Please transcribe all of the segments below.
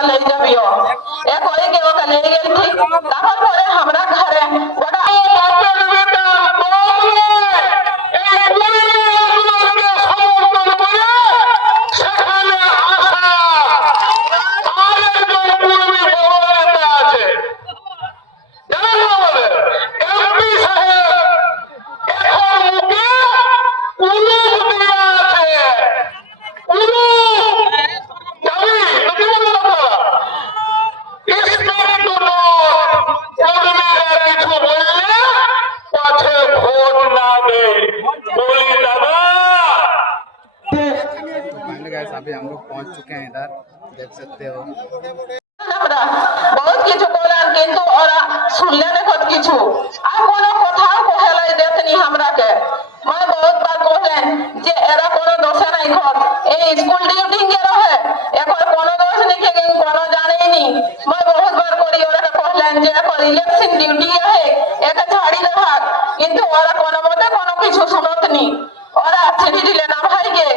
हमरा ले जाबियो ए कोई के ओके ले गेल ठीक तापर परे हमरा घरे ओटा अभी हम लोग पहुंच चुके हैं इधर, देख सकते हो। बहुत किछु बोला किंतु और सुनले देखो किछु आ कोनो कथा कहले देतनी हमरा के मैं बहुत बार कहले जे एरा कोनो दोष नहीं खत ए स्कूल ड्यूटी के रहे एकर कोनो दोष नहीं के कोनो जाने नहीं मैं बहुत बार कोरी ओरा के कहले जे एकर इलेक्शन ड्यूटी है एक झाड़ी रहा किंतु ओरा कोनो मते कोनो किछु सुनत नहीं ओरा छिड़ी दिले ना भाई के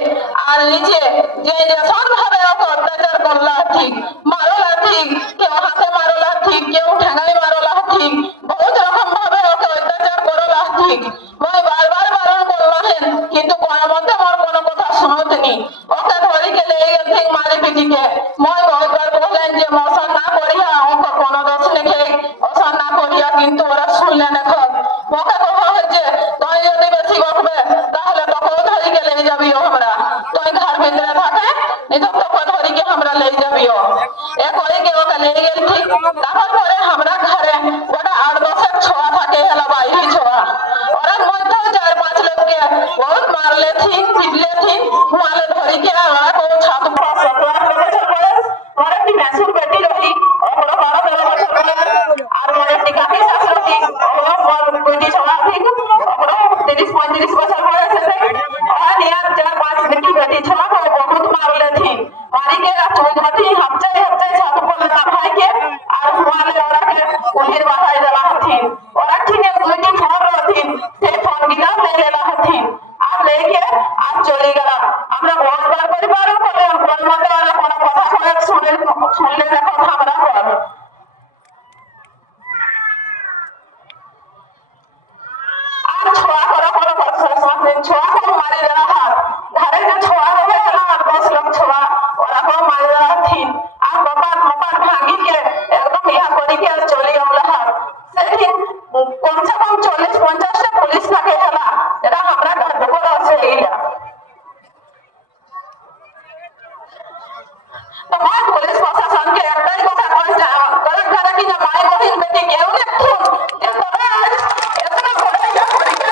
আর নিচে যে দেশন ভাবে অত্যাচার করলা ঠিক মারলা ঠিক কেউ হাতে মারলা ঠিক কেউ ঠেঙ্গাই মারলা ঠিক বহুত রকম ভাবে ওকে অত্যাচার করলা ঠিক মই বারবার বারণ করলাম কিন্তু কোনো মতে মোর কোনো কথা শুনতনি ওকে ধরি কে লে গেল ঠিক মারি পিটিকে মই বহুতবার বললেন যে মশন না করিয়া ওকে কোনো দোষ নেই অসন না করিয়া কিন্তু ওরা শুনলে না ওকে কথা হচ্ছে তুই যদি বেশি বকবে তাহলে তোকেও ধরি কে লে যাবি আমরা তুই घर भीतर থাকে নিতো তো ধরি কে আমরা ले যাবিও এ কই কে ওকে ले गेल ठीक তারপর পরে আমরা ঘরে ওটা 8-10 ছোয়া থাকে হেলা বাইরে ছোয়া ওরা মধ্যে 4-5 লোক কে বহুত মারলে ঠিক পিটলে ঠিক মালে ধরি কে ওরা কো ছাত পাস পরে কি মেসুর বেটি রহি ওরা 12 বছর পরে আর মানে টিকাকি শাস্ত্র ঠিক ওরা কইটি ছোয়া ঠিক ওরা 30-35 বছর পরে সেতে আর ইয়ার 4-5 बेटी छोड़ा को बहुत मारले थी मारी के चौधरी हफ्ते हफ्ते छत पर ना भाई के और मारले ओरा के उहिर बाहाई देला थी ओरा ठीक दुईटी फोन रहती से फोन गिला ले लेला थी আর लेके আর চলে গেলাম আমরা বহুত বার পরিবার করে কোন মতে আর কোন কথা কয়ে শুনলে দেখো আমরা পর আর ছোয়া করা কোনো কথা ছোয়া को मारे देला हाथ घरे के ছোয়া रहे ना 10 लोग ছোয়া ओरा को मारे देला थी আর বাবার মপার ভাঙি के एकदम ইয়া করি के চলে আমলা হাত সেদিন কম সে কম 40-50 টা পুলিশ থাকে হেলা এরা আমরা ঘর উপর আছে এইলা তো মাই পুলিশ প্রশাসন के একটাই কথা কই যা করে ঘরে কি না মাই বহিন বেটি কেউ দেখো যে তোরা আজ এতটা বড় ইয়া করি के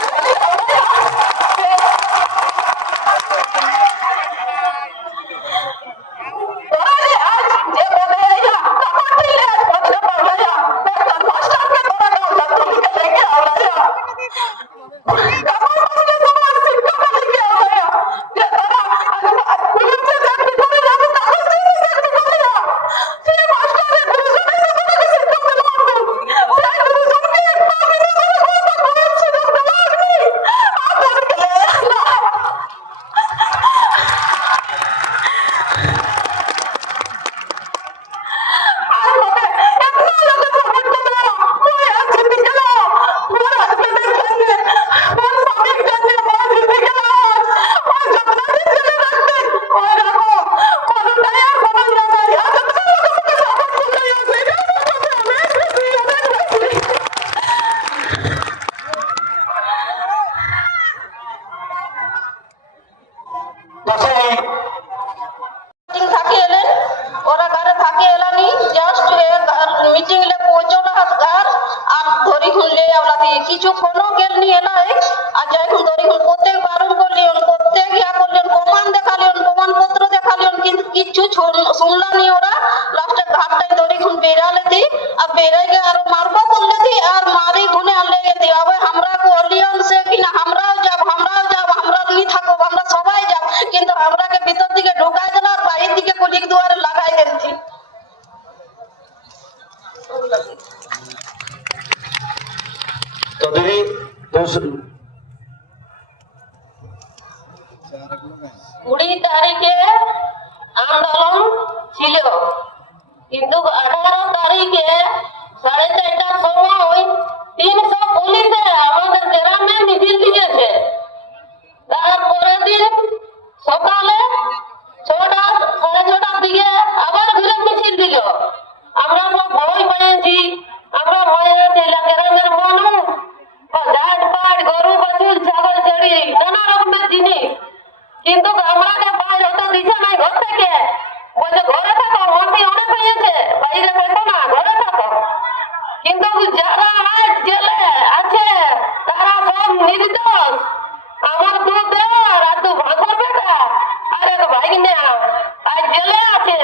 কিছু কোনো গেল নি এলাই আর যাই কোন ধরি কোন প্রত্যেক বারণ করলিয়ন প্রত্যেক ইয়া করলিয়ন প্রমাণ দেখালিয়ন প্রমাণপত্র দেখালিয়ন কিন্তু কিছু শুনলা নি ওরা লাস্টে ঘাটটাই ধরি কোন বেরালেতি আর বেরাইগে আর মারবো করলেতি আর মারি গুনে আর লেগে দি আবে আমরা কো অলিয়ন সে কিনা আমরাও যাব আমরা নি থাকো আমরা সবাই যাব কিন্তু আমরাকে ভিতর দিকে ঢোকাই দিল আর বাইরে দিকে কুলিক দুয়ারে লাগাই দেনছি तो दीदी 20 তারিখে আন্দোলন ছিল কিন্তু 18 তারিখে 4:30টার সময় 300 পুলিশে আমাদের গ্রামে মিছিল দিয়েছে। তারপরের দিন সকালে 6টা 6:30টার দিকে আবার ঘুরে মিছিল দিল। আমরা সব ভয় পেয়েছি, আমরা ভয়ে আছি গ্রামের মানুষ, জাট পাট গরু বাছুর ছাগল ছাড়ি নানা রকমের জিনিস, কিন্তু আমাকে বাইরে হতে দিছে নাই ঘর থেকে, বলছে ঘরে থাকো, মাটি অনেক হয়েছে, বাইরে থাকো না, ঘরে থাকো। কিন্তু যারা আজ জেলে আছে তারা সব নির্দোষ। আমার দু দেওয়ার আর দু ভাগর বেটা আর এক ভাইগনা আজ জেলে আছে।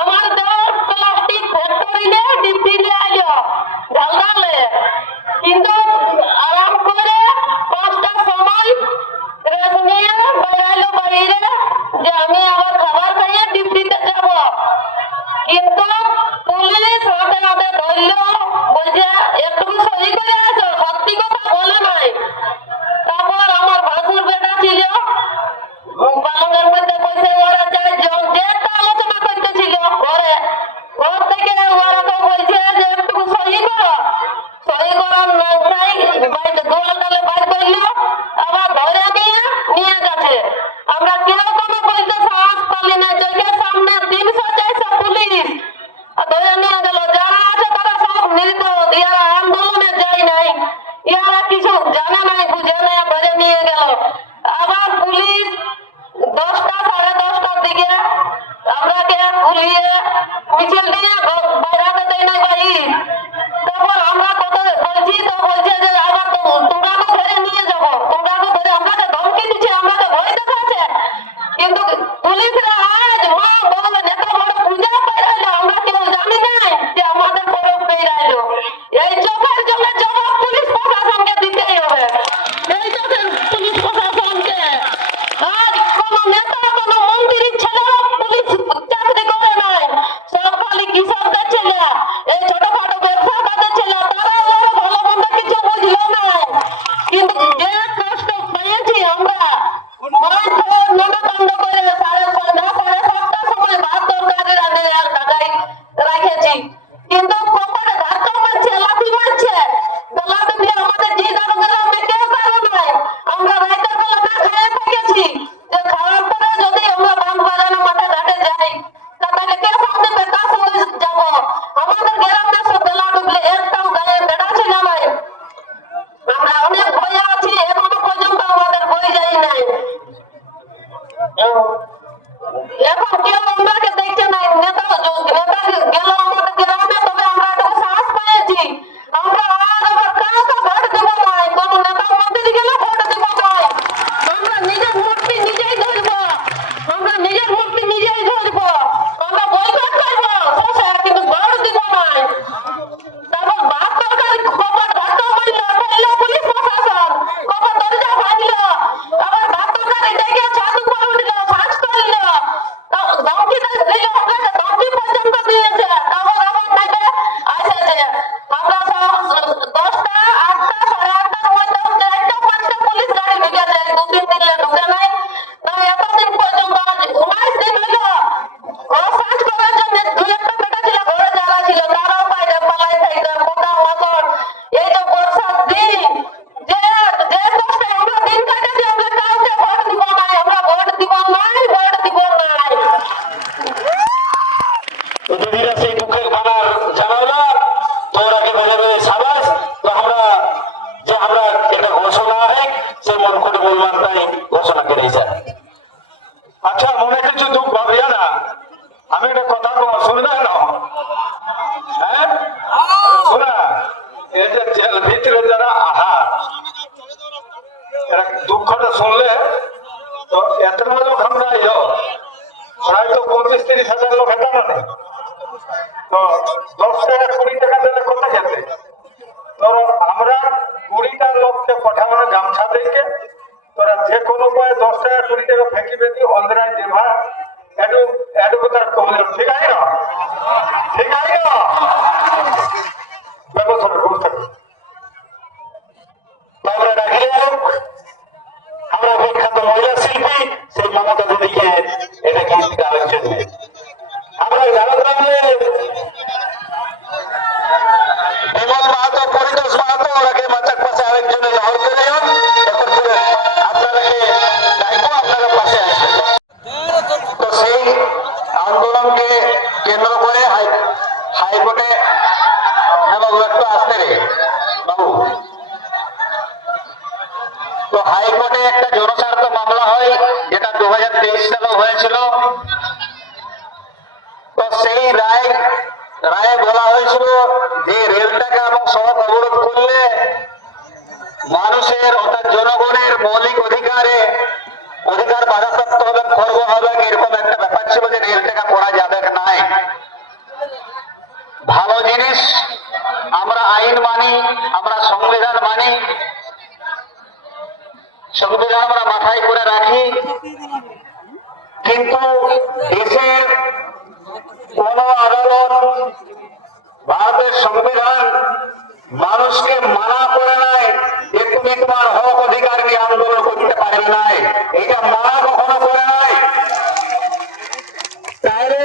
আমার দেওয়ার প্লাস্টিক ফ্যাক্টরি নিয়ে ডিপি নিয়ে আইলো ঝালদালে, কিন্তু আরাম করে 5টার সময় রেস্ট নিয়ে বেড়াইলো বাইরে যে আমি আবার খাবার খাইয়ে ডিউটিতে যাব। কিন্তু পুলিশ হাতে হাতে ধরলো, বলছে একটু সহি করে আসো, সত্যি কথা বলে নাই। তারপর আমার ভাসুর বেটা ছিল পালঙ্গের মধ্যে বসে, ওরা চারজন যে একটা আলোচনা করতেছিল ঘরে, ঘর থেকে ওরা তো বলছে যে একটু সহি করো, সহি করার নাই বাইরে দোলটালে বাইর করলো, আবার ধরে নিয়ে গেছে। আমরা কেউ কোনো বলতে সাহস করলি না, চোখের সামনে 300-400 পুলিশ ধরে নিয়ে গেল। যারা আছে তারা সব নির্দোষ, ইয়ারা আন্দোলনে যায় নাই, ইয়ারা কিছু জানে নাই বুঝে নাই, ধরে নিয়ে গেল। আবার পুলিশ 10টা 10:30টার দিকে আমরাকে ঘুরিয়ে মিছিল নিয়ে বাইরাতে দেয় নাই ভাই। তারপর আমরা কত বলছি তো বলছে যে আবার তোমরাকে ধরে নিয়ে যাবো, তোমরাকে ধরে আমাকে ধমকি দিচ্ছে, আমাকে ভয় দেখাচ্ছে। কিন্তু পুলিশরা আজ মা বউ নেতা বড় পূজা পেরাইলো, আমরা কেউ জানি নাই যে আমাদের পরব পেরাইলো। এই চোখের জন্য জবাব পুলিশ প্রশাসনকে দিতেই হবে, এই চোখের পুলিশ প্রশাসনকে। আজ কোনো নেতা কোনো মন্ত্রীর ছেলেরা পুলিশ চাকরি করে নাই, সব খালি কৃষকদের ছেলে, এই ছোটখাটো ব্যবসাদারদের ছেলে, তারা ভালো মন্দ কিছু বুঝলো না। কিন্তু যে কষ্ট পেয়েছি আমরা, মাছ ধরে মনোকাণ্ড করে সন্ধ্যা 7:30টার সময় ভাত তরকারি রাঁধে আর ঢাকায় রেখেছি, কিন্তু কপালে ধাক্কা মারছে, লাথি মারছে, লাথি দিয়ে আমাদের যে দারোগারা কেউ কারো নাই। আমরা রাতের বেলা না খেয়ে থেকেছি, যে খাওয়ার পরে যদি আমরা বাঁধ বাগানো মাঠে ঘাটে যাই তাহলে কে সামনে বেকার সঙ্গে যাবো। আমাদের গ্রামে সব বেলা ডুবলে একটাও গায়ে বেড়া ছিল নাই। আমরা অনেক ভয়ে আছি, এখনো পর্যন্ত আমাদের বই যায় নাই। এখন কেউ আমরাকে দেখছে নাই, নেতা গেল আমাদের গ্রামে, তবে আমরা একটা সাহস পেয়েছি, আমরা আর আবার কাউকে ভোট দিব নাই, কোনো নেতা মন্ত্রী গেলে ভোট দিব নাই। আমরা নিজের মূর্তি নিজেই ধরবো, আমরা নিজের মূর্তি নিজেই ধরবো, আমরা বয়কট করবো শেষে, কিন্তু ভোট দিব নাই। তারপর ভাত তরকারি কপার ধাক্কা মারলো, ফেললো পুলিশ প্রশাসন, কপার দরজা ভাঙলো, আবার ভাত তরকারি ডেকে ছাদ উপরে উঠলো, সাজ করলো, ধমকি দিল, ধমকি পর্যন্ত দিয়েছে। তারপর আবার নাইবে আসেছে। আমরা সব 10টা 8টা 8:30টার মধ্যে 4টা 5টা পুলিশ গাড়ি ঢুকেছে, 2-3 দিন ঢুকে নাই। এতদিন পর্যন্ত 19 দিন হলো ঘর সাজ করার জন্য 2-1টা বেটা ছিল, ঘরে যারা ছিল তারাও বাইরে পালাই থাকবে, পোকা মাকড়। এই যে বর্ষার দিন যে কষ্টে আমরা দিন কাটাচ্ছি, আমরা কাউকে ভোট দিব নাই, আমরা ভোট দিব নাই, ভোট দিব নাই। তো দিদিরা সেই দুঃখের খাবার জানালো, তো ওরাকে বোঝাবে সাবাস। তো আমরা একটা ঘোষণা হয় সেই মনকুট মূলমাত্রায় ঘোষণা করেছে। আচ্ছা, মনে কিছু দুঃখ ভাবিয়া না, আমি একটা কথা বলবো, শুনবে না? হ্যাঁ শোনা, এই যে জেল ভিতরে যারা আহার, এরা দুঃখটা শুনলে তো এত লোক আমরা প্রায় তো 25-30 হাজার লোক এটা না, তো 10 টাকা 20 টাকা দিলে কোথায় যেতে? তো আমরা 20টা লোককে পাঠাবো গামছা থেকে, তোরা যে কোনো উপায় 10 টাকা 20 টাকা ফেঁকি ফেঁকি অন্ধরায় দেবা, এটুকু তার কমলে, ঠিক আছে না? ঠিক আছে না? ব্যবস্থা করতে হবে। আমরা ডাকিয়ে আমরা বিখ্যাত মহিলা শিল্পী সেই মমতা দিদিকে এটা গীত গাওয়ার জন্য আমরা ঝাড়গ্রামে হাইকোর্টে একটা জনস্বার্থ মামলা হয়, যেটা 2023 সালে হয়েছিল। তো সেই রায়ে বলা হয়েছিল যে রেল টাকা এবং সড়ক অবরোধ করলে মানুষের অর্থাৎ জনগণের মৌলিক অধিকার বাধাপ্রাপ্ত হবে, খর্ব হবে, এরকম একটা ব্যাপার ছিল যে রেল টাকা করা যাবে নাই। ভালো জিনিস, আমরা আইন মানি, আমরা সংবিধান মানি, সংবিধান আমরা মাথায় করে রাখি, কিন্তু দেশের কোন আদালত, ভারতের সংবিধান মানুষকে মানা করে নাই যে তুমি তোমার হক অধিকার নিয়ে আন্দোলন করতে পারবে নাই, এটা মানা কখনো করে নাই। তাইলে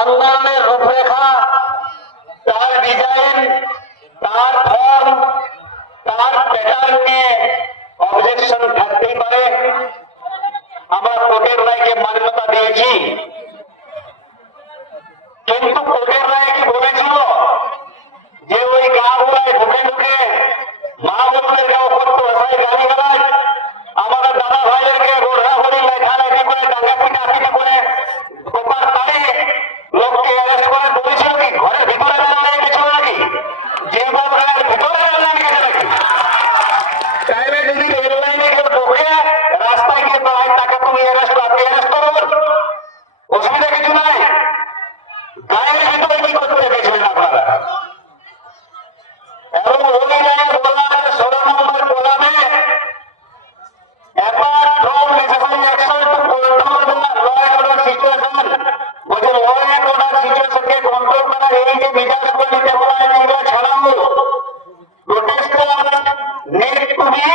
আন্দোলনের রূপরেখা, তার ডিজাইন, তার ফর্ম, তার প্যাটার্ন নিয়ে অবজেকশন থাকতেই পারে। আমরা কোর্টের রায়কে মান্যতা দিয়েছি, কিন্তু কোর্টের রায় কি বলেছিল যে ওই গাঁগুলায় ঢুকে ঢুকে মা বোনদের গাও করতে ভাষায় গালি গালাজ, আমাদের দাদা ভাইদেরকে গোড়াঘড়ি লেখালেখি করে ডাঙ্গা পিটাপিটি করে কোপার তাড়িয়ে লোককে অ্যারেস্ট করে বলেছিল কি ঘরের ভিতরে নিয়ে গেছিল নাকি, যে বাবুর ভিতরে নিয়ে গেছে নাকি? তাইলে যদি রেল লাইনে কেউ ঢুকে রাস্তায় গিয়ে দাঁড়ায় তাকে তুমি অ্যারেস্ট করো, অসুবিধা কিছু নাই। গায়ের ভিতরে কি করতে গেছিলেন আপনারা? এবং ওই জায়গায় বলা আছে 16 নম্বর কলামে, apart from necessary action to control the law and order situation, বলছে law and order situation K control করা, এই যে মেজাজ করে নিতে বলা হয় এগুলো ছাড়াও protesters need to be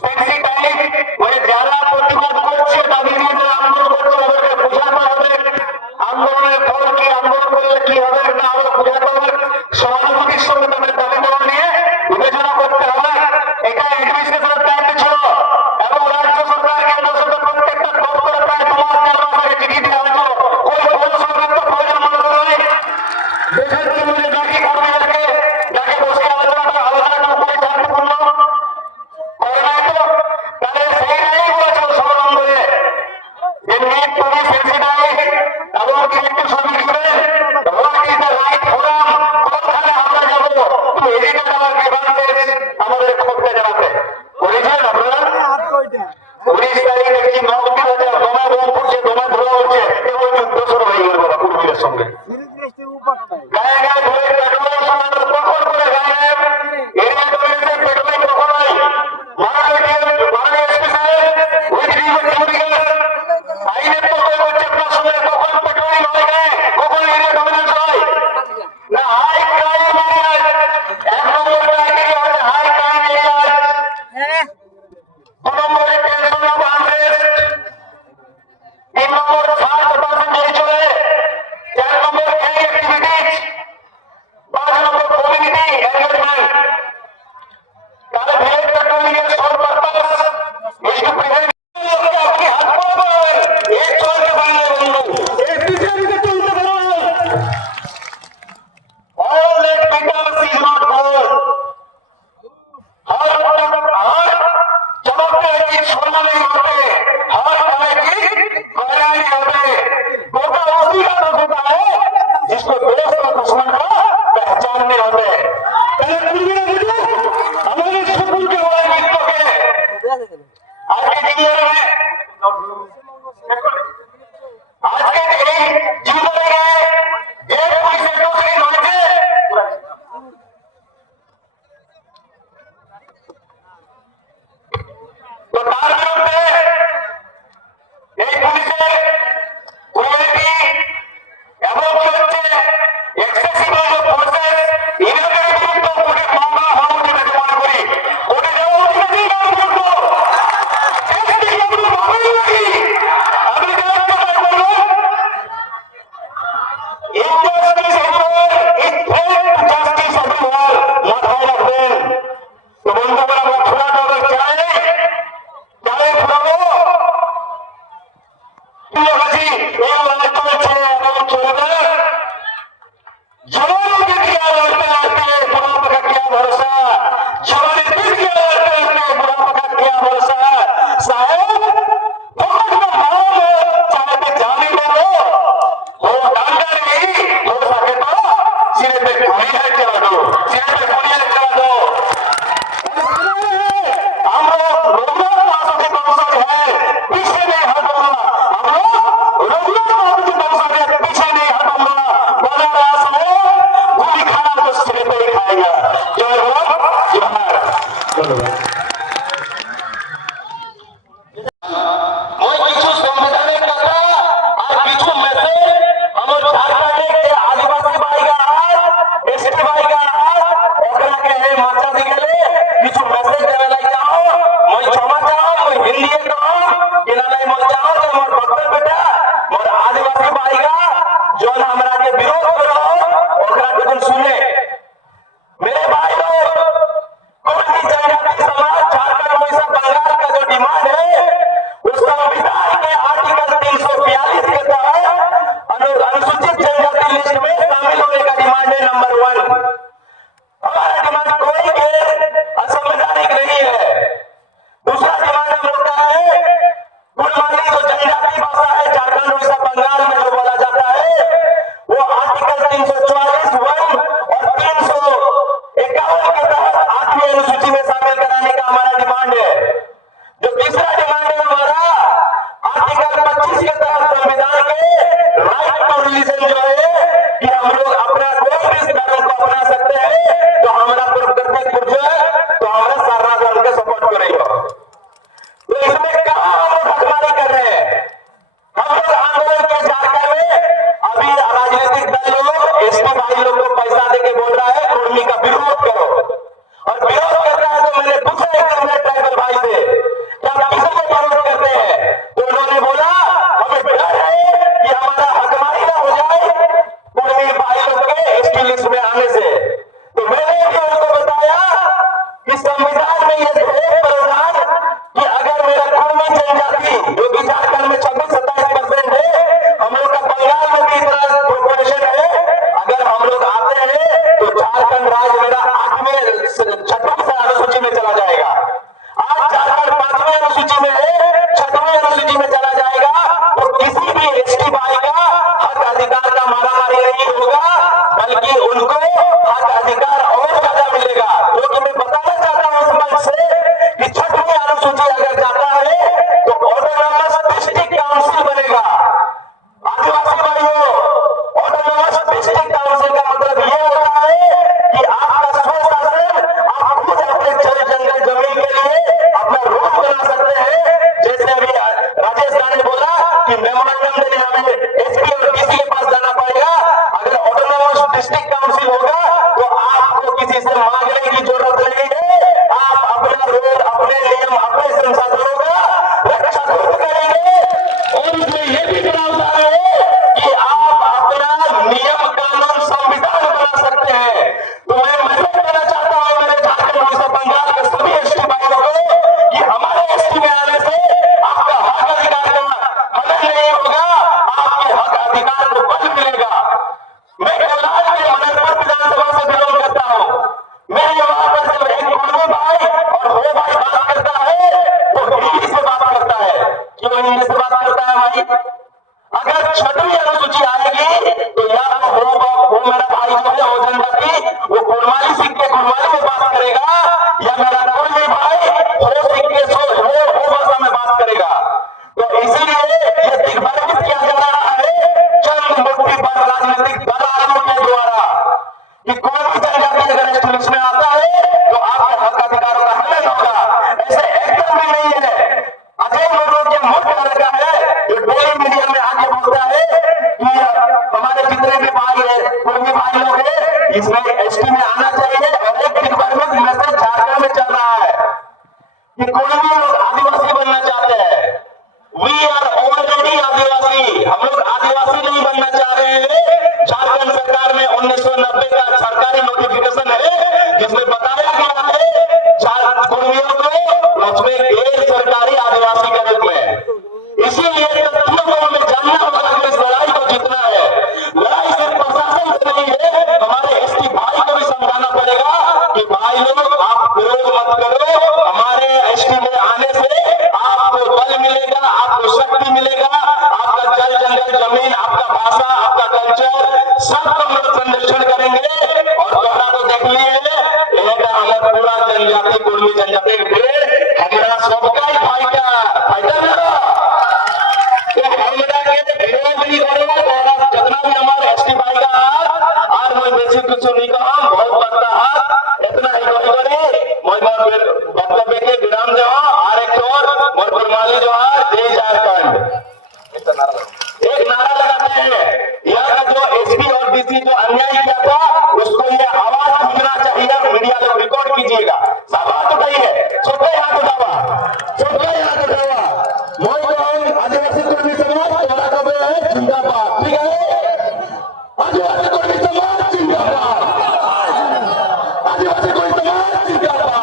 sensitized, মানে যারা প্রতিবাদ করছে, দাবি নিয়ে যারা আন্দোলন করছে ওদেরকে বোঝাতে হবে আন্দোলনের ফল কি, আন্দোলন করলে কি হবে না হবে বোঝাতে হবে, সহানুভূতির সঙ্গে তাদের দাবি দেওয়া নিয়ে বিবেচনা করতে হবে। এটা অ্যাডমিনিস্ট্রেশনের দায়িত্ব ছিল এবং রাজ্য সরকার, কেন্দ্র সরকার প্রত্যেকটা দপ্তরে প্রায় 2 মাস চিঠি দেওয়া হয়েছিল। ওই বড় সরকার তো প্রয়োজন মনে করে দেশের জন্য নাকি কর্মীদেরকে যাকে বসে আলোচনাটা করে শান্তিপূর্ণ করে নাই, তো তাহলে সেই রায়ই বলেছিল 16 নম্বরে যে need to be sensitized এবং একটু সঠিক করে what is the right forum, কোথায় আমরা যাবো to educate our grievances, আমাদের ক্ষোভকে জানাতে। করেছেন আপনারা? 19 তারিখ দেখছি 9,000 বোমা বোম পড়ছে, বোমা ধরা হচ্ছে, এবং যুদ্ধ শুরু হয়ে গেল বাবা কুর্মীদের সঙ্গে। গায়ে গায়ে ধরে পেট্রোলের সমান কখন করে গায়ে এরিয়া ডমিনেশন পেট্রোলিং কখন হয়, মাননীয় এসপি সাহেব উইথ আইনের পক্ষে করছে আপনার সঙ্গে, কখন পেট্রোলিং হয় গায়ে, কখন এরিয়া ডমিনেশন হয় না হাই ক্রাইম এরিয়া। 1 নম্বর ক্রাইটেরিয়া হচ্ছে হাই ক্রাইম এরিয়া, 2 নম্বরে tension of unrest, 3 number search operation যদি চলে, 4 নম্বর গ্যাং অ্যাক্টিভিটিজ, 5 নম্বর কমিউনিটি এনগেজমেন্ট। তাহলে ভিলেজ পেট্রোলিং এর সব পারপাস ইজ টু প্রিভেন্ট আপনি হাত পাবেন এক চলতে পারলে বন্ধু এই বিচারিতে চলতে পারবেন। all that bitterness is not good, हर चमकते की सोना नहीं होते, हर समय की कोयला नहीं होते, धोखा उसी का तो होता है जिसको दोस्त और दुश्मन का पहचान नहीं होते। हमारे स्कूल के वाले मित्रों के आज के जीवन में आज के जीवन में ये पुलिस दूसरी नौकरी तो তার বিরুদ্ধে এই পুলিশের কোয়ালিটি এবং কি হচ্ছে এক্সেসিভ ফোর্সেস, এনাদের বিরুদ্ধে কোর্টে মামলা হওয়া উচিত আমি মনে করি। কোর্টে যাওয়া উচিত কি আমি বলবো, अनुसूची में है, 6वीं अनुसूची में चला जाएगा तो किसी भी एसटी भाई का हक अधिकार का मारामारी नहीं होगा, बल्कि उनको हक अधिकार और ज्यादा मिलेगा। क्योंकि मैं बताना चाहता हूं इस मंच से कि 6वीं अनुसूची अगर जाता है तो ऑटोनॉमस डिस्ट्रिक्ट काउंसिल बनेगा। आदिवासी भाइयों, ऑटोनॉमस डिस्ट्रिक्ट काउंसिल का मतलब ये होता है कि आपका स्वशासन, आप खुद अपने जल जंगल जमीन के लिए अपना रूल बना सकते हैं। जैसे अभी राजेश दा ने बोला कि मेमोरेंडम देने हमें एसपी और डीसी के पास जाना पड़ेगा। अगर ऑटोनॉमस डिस्ट्रिक्ट काउंसिल होगा तो आपको किसी से मांगने की जरूरत नहीं है। आप अपना रूल, अपने नियम, अपने संसाधनों का रक्षा खुद करेंगे। और इसमें यह भी प्रावधान है कि आप अपना नियम, कानून, संविधान बना सकते हैं। तो मैं मैसेज देना चाहता हूं मेरे झारखंड, उड़ीसा, बंगाल के सभी एसटी भाइयों को कि हमारे एसटी में आने से आपका हक अधिकार का हनन नहीं होगा, आपके हक अधिकार को बल मिलेगा। मैं कोलार के मनरपुर विधानसभा से बिलोंग करता हूं। मेरे वहां पर जब एक कुर्मी भाई और वो भाई बात करता है तो हिंदी से बात करता है। क्यों हिंदी से बात करता है भाई? अगर 6वीं अनुसूची आएगी तो या तो वो मेरा भाई जो है वो जनजाति, वो कुर्माली सीख के कुर्माली में बात करेगा, या मेरा कुर्मी भाई हो सीख के हो भाषा में बात करेगा। तो इसीलिए ये दिग्भ्रमित किया जा रहा है चंद मुट्ठी पर राजनीतिक दलालों के द्वारा कि कोई भी जनजाति अगर इस लिस्ट में आता है तो आपके हक अधिकारों का हनन होगा। ऐसे एकदम भी नहीं है। अजय लोगों के मुख्य लड़का है जो डेली मीडिया में आगे बोलता है कि हमारे जितने भी भाई है, कुर्मी भाई लोग हैं, इसमें एसटी में आना चाहिए। और एक दिग्भ्रमित मैसेज झारखंड में चल रहा है कि कुर्मी लोग आदिवासी बनना चाहते हैं। वी आर ऑलरेडी आदिवासी, हम लोग आदिवासी नहीं बनना चाह रहे हैं। झारखंड सरकार में 1990 का सरकारी नोटिफिकेशन है जिसमें बताया गया है कुर्मियों को उसमें गैर सरकारी आदिवासी के रूप में। इसीलिए तथ्यों को हमें जानना होगा कि इस लड़ाई को जीतना है। लड़ाई सिर्फ प्रशासन से नहीं है, हमारे एसटी भाई को भी समझाना पड़ेगा कि भाई लोग आप विरोध मत करो। हमारे एसटी में आने से आपको बल मिलेगा, आपको शक्ति मिलेगा, आपका जल जंगल जमीन, आपका भाषा, आपका कल्चर सबका हम लोग संरक्षण करेंगे। और दोहरा तो देख लिए हमारा पूरा जनजाति, कुर्मी जनजाति हमारा सबका ही भाई का फायदा मिला। तो हमरा के विरोध नहीं करो और जितना भी हमारे एसटी भाई का आज मैं बेसी कुछ नहीं कहा, बहुत लगता है इतना ही करे मैं वक्तव्य के विराम दे और एक और मोर कुर्माली जो है जय झारखंड एक नारा लगाते हैं। यहाँ का जो एसपी और डीसी जो अन्याय किया था उसको ये आवाज सुनना चाहिए। मीडिया लोग रिकॉर्ड कीजिएगा। सब हाथ उठाइए, सबका हाथ उठावा, सबका हाथ उठावा। मैं आदिवासी कुर्मी समाज तुम्हारा कब है जिंदाबाद, ठीक है? आदिवासी कुर्मी समाज जिंदाबाद, आदिवासी कुर्मी समाज जिंदाबाद।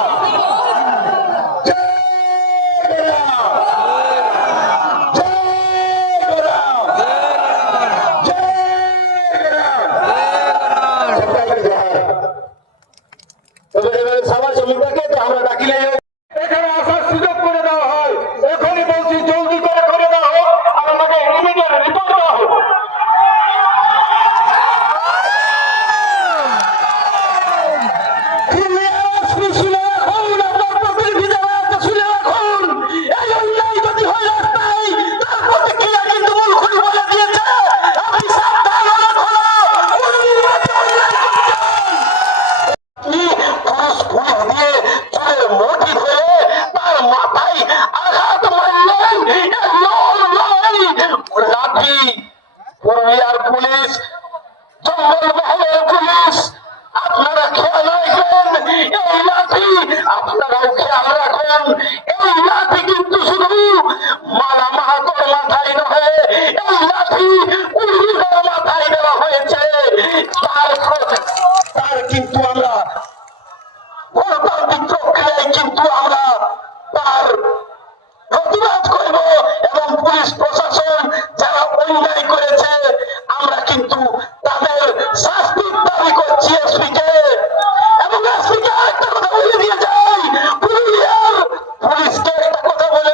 পুরুলিয়ার পুলিশ, জঙ্গল মহলের পুলিশ, আপনারা খেয়াল রাখবেন এই লাঠি, আপনারাও খেয়াল রাখুন এই লাঠি কিন্তু শুধু মালা মাহাতোর মাথায় নয়, এই লাঠি কুর্মীদের মাথায় দেওয়া হয়েছে। তার কিন্তু আমরা গণতান্ত্রিক প্রক্রিয়ায় কিন্তু আমরা তার প্রতিবাদ করব এবং পুলিশ প্রশাসন যারা অন্যায় করেছে আমরা কিন্তু তাদের শাস্তির দাবি করছি এসপিকে। এবং এসপিকে একটা কথা বলে দিয়ে যাই, পুরুলিয়ার পুলিশকে একটা কথা বলে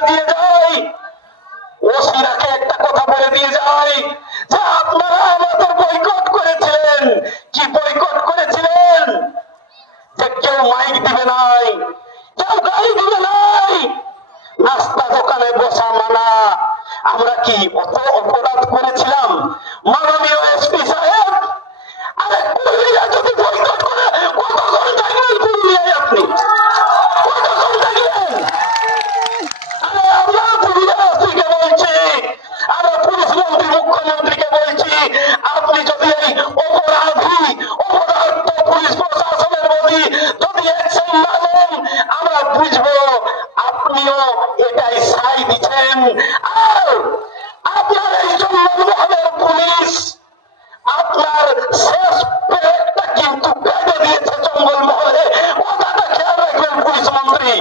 কি অত অপরাধ করেছিলাম? মাননীয় এসপি সাহেব, আরে পুরুলিয়া যদি বয়কট করে কতক্ষণ থাকবেন পুরুলিয়ায় আপনি? কতক্ষণ থাকবেন? আরে আমরা পুরুলিয়া এসপিকে বলছি, আমরা পুলিশ মন্ত্রী মুখ্যমন্ত্রীকে বলছি, আপনি যদি এই অপরাধ পুলিশ প্রশাসনের প্রতি যদি অ্যাকশন না নেন, আমরা বুঝবো আপনিও এটাই সাই দিচ্ছেন। আর আপনার এই জঙ্গলমহলের পুলিশ আপনার শেষ পেরেকটা কিন্তু বেঁধে দিয়েছে জঙ্গলমহলে, কথাটা খেয়াল রাখবেন পুলিশ মন্ত্রী।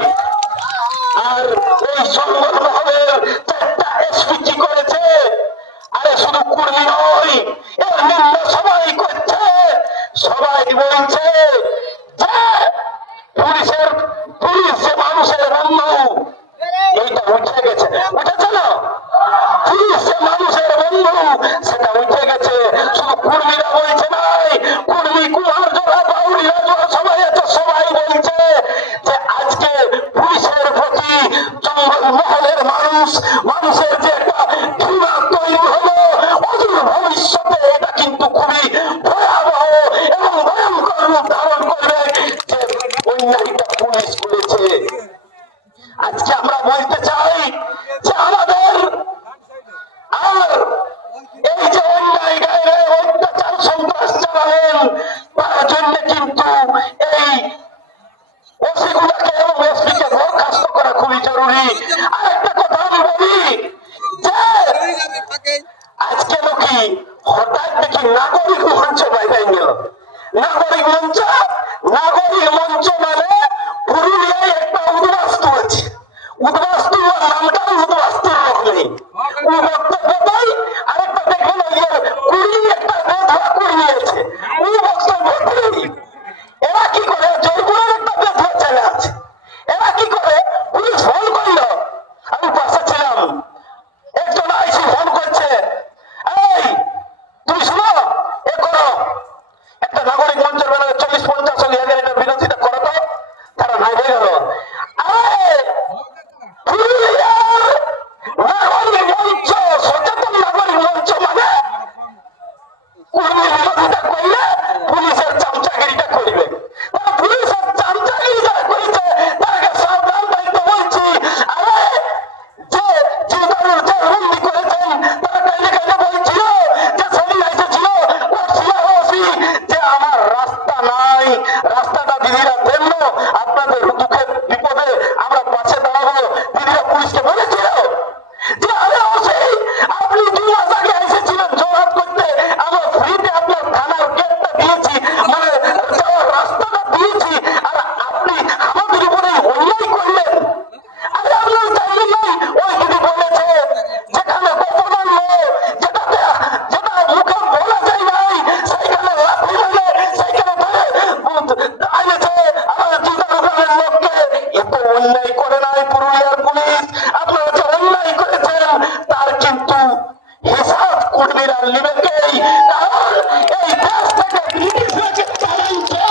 আর ওই জঙ্গলমহলের 4টা এসপি কি করেছে? আরে শুধু কুর্মী নয়, এর নিন্দা সবাই করছে, সবাই বলছে যে পুলিশ যে মানুষের বন্ধু, এইটা উঠে গেছে। উঠেছে না? পুলিশ যে মানুষের বন্ধু সেটা উঠে গেছে। শুধু কুর্মীরা বলছে নাই, কুর্মী কুমার জোড়া বাউরিয়া জোড়া সবাই আছে, সবাই বলছে যে আজকে পুলিশের প্রতি জঙ্গলমহলের মানুষের যে একটা ঘৃণা তৈরি হলো, অদূর ভবিষ্যতে এটা কিন্তু খুবই ভয়াবহ এবং ভয়ঙ্কর রূপ ধারণ করবে যে অন্যায়টা পুলিশ করেছে। আজকে আমরা বলতে চাই যে আমাদের আর এই যে অন্যায় গায়ে অত্যাচার সন্ত্রাস চালালেন, তার জন্য কিন্তু এই ওসিগুলাকে এবং এসপিকে বরখাস্ত করা খুবই জরুরি। আরেকটা কথা আমি বলি যে আজকে নাকি হঠাৎ দেখি নাগরিক মঞ্চ বাইরে গেল। নাগরিক মঞ্চ মানে পুরুলিয়ায় একটা উদ্বাস্তু আছে। উদ্বাস্তু নামটাও উদ্বাস্তুর লোক নেই, ও বক্তব্য দেয়। আরেকটা দেখবেন কুড়ি একটা বেধা কুড়ি আছে, ও বক্তব্য দেয়নি। এরা কি করে? জয়পুরের একটা বেধা ছেলে আছে, এরা কি করে? পুলিশ ফোন করলো, আমি পাশে ছিলাম, একজন আইসি ফোন করছে, এই তুমি শুনো, এ করো, একটা নাগরিক মঞ্চের বেলা 40-50 বিরোধিতা করো তো। তারা নাই হয়ে গেল। আরে পুরুলিয়ার নাগরিক মঞ্চ, সচেতন নাগরিক মঞ্চ মানে কুর্মীর বিরোধিতা করলে পুলিশের চামচাগিরিটা করবে। তারা পুলিশের চামচাগিরি যারা করেছে তাদেরকে সাবধান থাকতে বলছি। আরে যে জিদারুল যে বন্দি করেছেন তারা কাইলে বলছিল যে সেদিন এসেছিল ওসি যে আমার রাস্তা নাই, রাস্তাটা দিদিরা দেন না, আপনাদের দুঃখে বিপদে আমরা পাশে দাঁড়াবো। দিদিরা পুলিশকে বলেছিল যে আরে ওসি আপনি 2 মাস আগে এসেছিলেন জোরাত করতে, আমরা ফ্রিতে আপনার থানার গেটটা দিয়েছি, মানে যাওয়ার রাস্তাটা দিয়েছি, আর আপনি আমাদের উপরে অন্যায় করলেন। আরে আপনার জানেন নাই ওই দিদি বলেছে যেখানে গোপনান্য যেটা মুখে বলা যায় নাই সেইখানে লাঠি মেরে সেইখানে ধরে আনেছে আমাদের জিদারুলের লোককে। এত অন্যায় করে নাই পুরুলিয়ার পুলিশ। আপনারা যে অন্যায় করেছেন তার কিন্তু হিসাব কুর্মীরা নিবেকেই, কারণ এই দেশ থেকে ব্রিটিশরাকে চালাইছে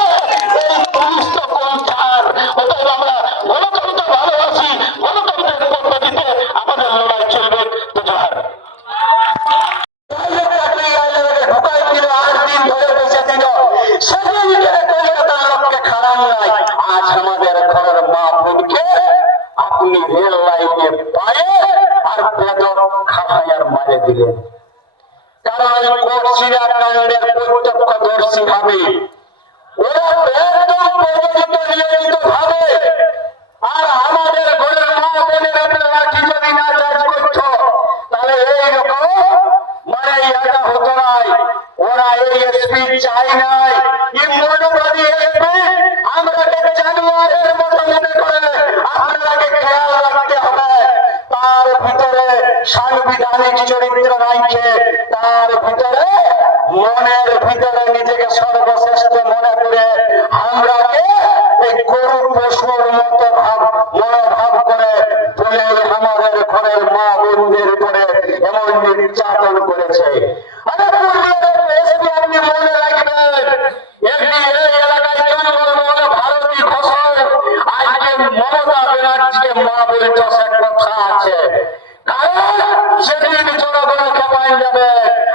এই পুলিশ তো কোনটার। অতএব আমরা গণতন্ত্র ভালোবাসি, গণতন্ত্রের পদ্ধতিতে আমাদের লড়াই চলবে। তো জোহার। ঢুকাই দিল, 8 দিন ধরে বসে দিল, সেদিন কলকাতার লোককে খারাপ নাই। আজ আমাদের ঘরের মা বোনকে আপনি রেল লাইনে পায়ে আর বেদর খাহাইয়ার মারে দিলেন। কারণ ওই কোর্সিরা কাণ্ডের প্রত্যক্ষদর্শী ভাবে ওরা একদম প্রযোজিত নিয়োজিত ভাবে। আর আমাদের ঘরের মা বোনের লাঠি যদি না চার্জ করছো তাহলে এইরকম মানে এটা হতো নাই। ওরা এই এসপি চাই নাই, মনোবাদী এসপি আমরা জানুয়ারের মতো মনে করে আপনাকে খেয়াল রাখতে হবে। তার ভিতরে সাংবিধানিক চরিত্র রাখছে, তার ভিতরে মনের ভিতরে নিজেকে সর্বশ্রেষ্ঠ মনে করে আমরাকে এই গরু পশুর মতো মনোভাব করে বলে আমাদের ঘরের মা বোনদের উপরে এমন নির্যাতন করেছে। আপনি মনে রাখবেন, একটি এই এলাকায় জনগণ ভারতী ঘোষণ আজকে মমতা ব্যানার্জিকে মা বলে কথা আছে। সেদিন জনগণ খেপাই যাবে।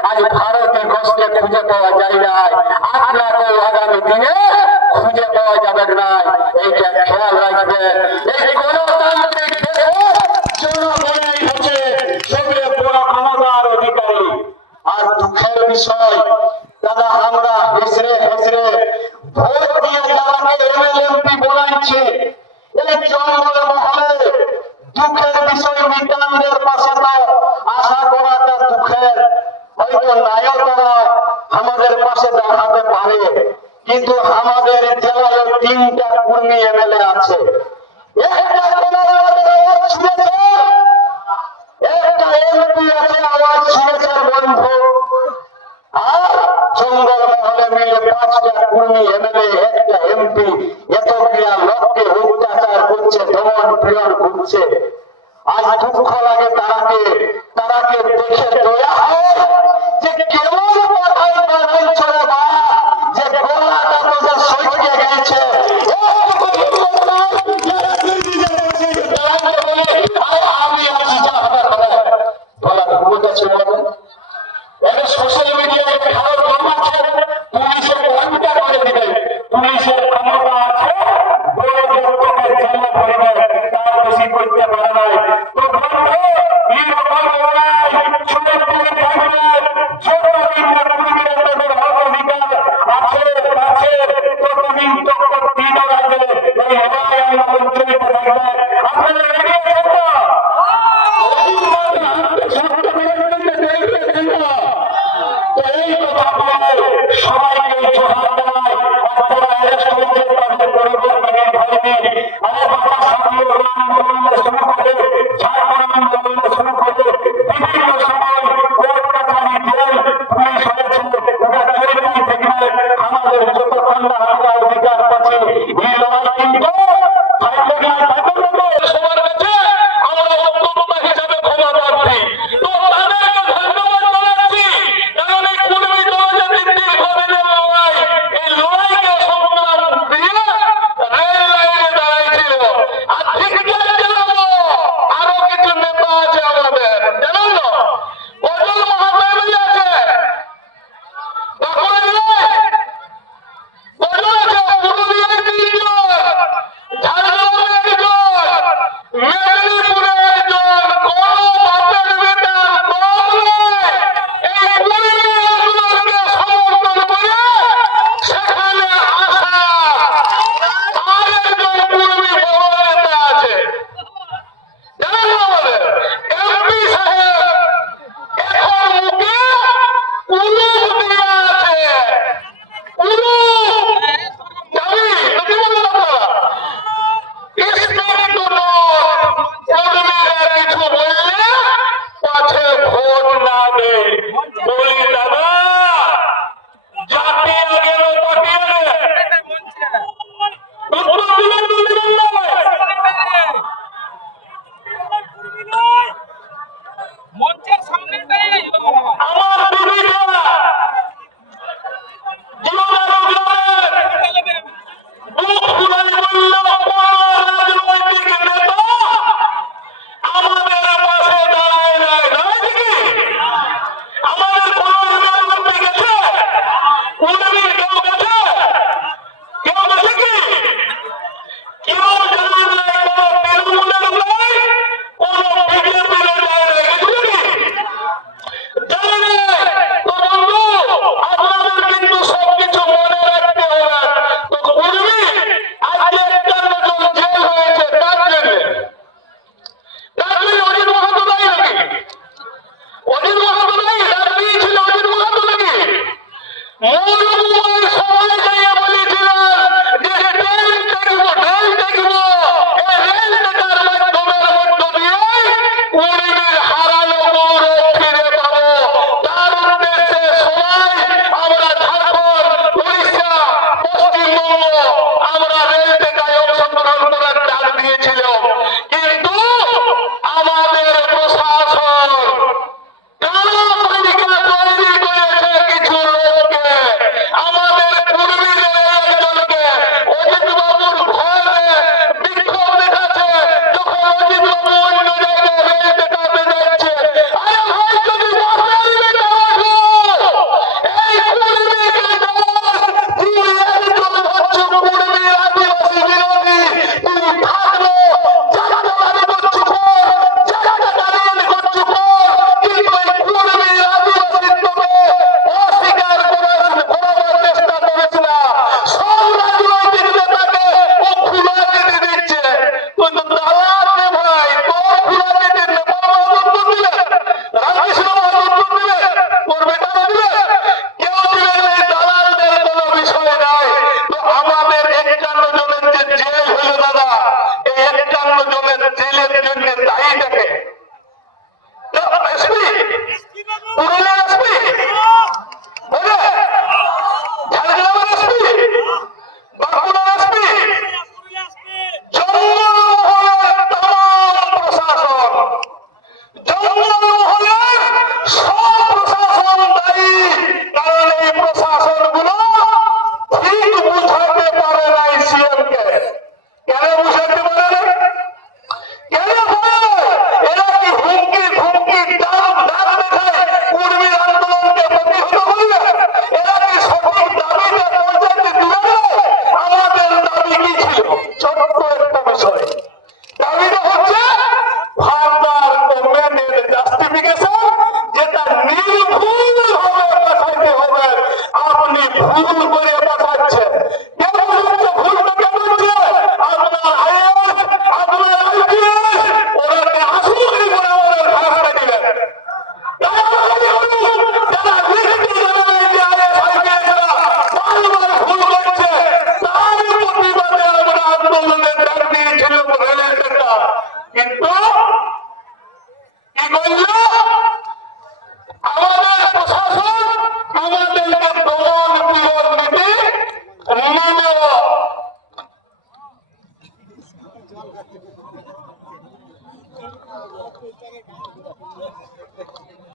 আজ ভারতে কষ্টে খুঁজে পাওয়া যায় নাই, আপনাকে আগামী দিনে খুঁজে পাওয়া যাবে না। এইটা খেয়াল রাখবেন। এই গণতান্ত্রিক দেশে জনগণই হচ্ছে সবচেয়ে বড় ক্ষমতার অধিকারী। আর দুঃখের বিষয় দাদা, আমরা হেসরে হেসরে ভোট দিয়ে যারাকে এমএলএমপি বলাইছে, এই জঙ্গল মহলে দুঃখের বিষয় মিতানদের পাশে তো আশা করাটা দুঃখের। হয়তো নায়ক তারা আমাদের পাশে দাঁড়াতে পারে, কিন্তু আমাদের জেলায় 3টা কর্মী এমএলএ আছে। একটা আওয়াজ শুনেছে, একটা এমপি আছে আওয়াজ শুনেছে বন্ধু। আর জঙ্গল মহলে মিলে 5টা কর্মী এমএলএ, একটা এমপি, এতগুলা লোককে অত্যাচার করছে, দমন পীড়ন করছে। আজ দুঃখ লাগে তারাকে দেখে দয়া হয় যে কেমন কথায় বানাই চলে বা যে গলাটা তো যে সইকে গেছে। আমি আছি যা হবার হবে গলা ঘুরে গেছে বলে সোশ্যাল মিডিয়ায় খারাপ জমাচ্ছে, পুলিশের ঘন্টা করে দিবে। পুলিশের ক্ষমতা আছে বড় লোককে জমা করবে, তার বেশি করতে পারে নাই। তো বন্ধু নির্বাচন লড়াই সুযোগ দিয়ে থাকবে, যতদিন না কর্মীরা তাদের হক অধিকার আছে ততদিন দিন রাখবে। এই লড়াই আমরা উজ্জ্বলিত থাকবে। আপনারা রেডি আছেন তো? এই কথা বলে সবাইকে জোহার জানাই। আপনারা অ্যারেস্ট হয়েছে তাদের পরিবারকে ভয়নি। আমার বাবা সাথীয় আন্দোলন শুরু করে, ঝাড়খণ্ড আন্দোলন শুরু করে, বিভিন্ন সময় কোর্ট কাছারি জেল পুলিশ হয়েছে। ওটা চলতেই থাকবে। আমাদের যতক্ষণ না আমরা অধিকার পাচ্ছি এই লড়াই কিন্তু থাকবে না, থাকবে না। সবার কাছে আমরা বক্তব্য হিসাবে ক্ষমা প্রার্থী। তো তাদেরকে ধন্যবাদ জানাচ্ছি, কারণ এই কর্মী জনজাতির দীর্ঘদিনের লড়াই, এই লড়াইকে সম্মান দিয়ে রেল লাইনে দাঁড়াইছিল। আর ধিক্কার জানাবো, আরো কিছু নেতা আছে আমাদের, জানেন না? অজল মহাশয় আছে, বাঁকুড়া জেলায় অজল আছে, পুরুলিয়ায় 3 জন, ঝাড়গ্রামে 1 জন, মেদিনীপুরে 1 জন। কোনো বাপের বেটা কম নয়। এই কর্মীগুলোকে সমর্থন করে সেখানে আসা আরেকজন কর্মী বড় নেতা আছে, জানেন না? আমাদের এমপি সাহেব এখন মুখে কুলুপ দিয়ে আছে। কুলুপ জানি নাকি বলেন আপনারা? স্পষ্ট নোট, কর্মীরা কিছু বললে পাছে ভোট না দেয়। বলি দাদা, জাতি আগে না পার্টি আগে? উত্তর দিবেন না দিবেন না? মঞ্চের সামনেটাই আমার বিবিধা জীবনের বুক ফুলাই বলল রাজনৈতিক নেতা আমাদের পাশে দাঁড়ায় নাই, দাঁড়ায় কি? আমাদের কোন উন্নয়ন গেছে? উন্নয়ন কেউ গেছে? কেউ গেছে কি? কেউ জানান নাই, কোন তৃণমূলের নাই, কোন বিজেপির নাই, গেছিল কি? জানেন? তো বন্ধু, আপনাদের কিন্তু সবকিছু মনে রাখতে হবে। তো কর্মী আজকে 51 জন জেল হয়েছে, কার জন্য? কার জন্য? অজিত মাহাতো দায়ী নাকি? অজিত মাহাতো দায়ী? তার দিয়েছিল অজিত মাহাতো নাকি? মৌলভূমির সবাই যাইয়া বলেছিলেন যে রেল দেখবো, রেল দেখবো। এই রেল দেখার মাধ্যমের মধ্য দিয়ে কর্মীর হারানো গৌরব ফিরে পাবো। তার উদ্দেশ্যে সবাই আমরা ঝাড়খণ্ড, উড়িষ্যা, পশ্চিমবঙ্গ আমরা রেল দেখায় অংশগ্রহণ করার ডাক দিয়েছিলাম। কিন্তু আমাদের প্রশাসন কালো তালিকা তৈরি করেছে কিছু লোককে, আমাদের কর্মীদের একজনকে কি করলি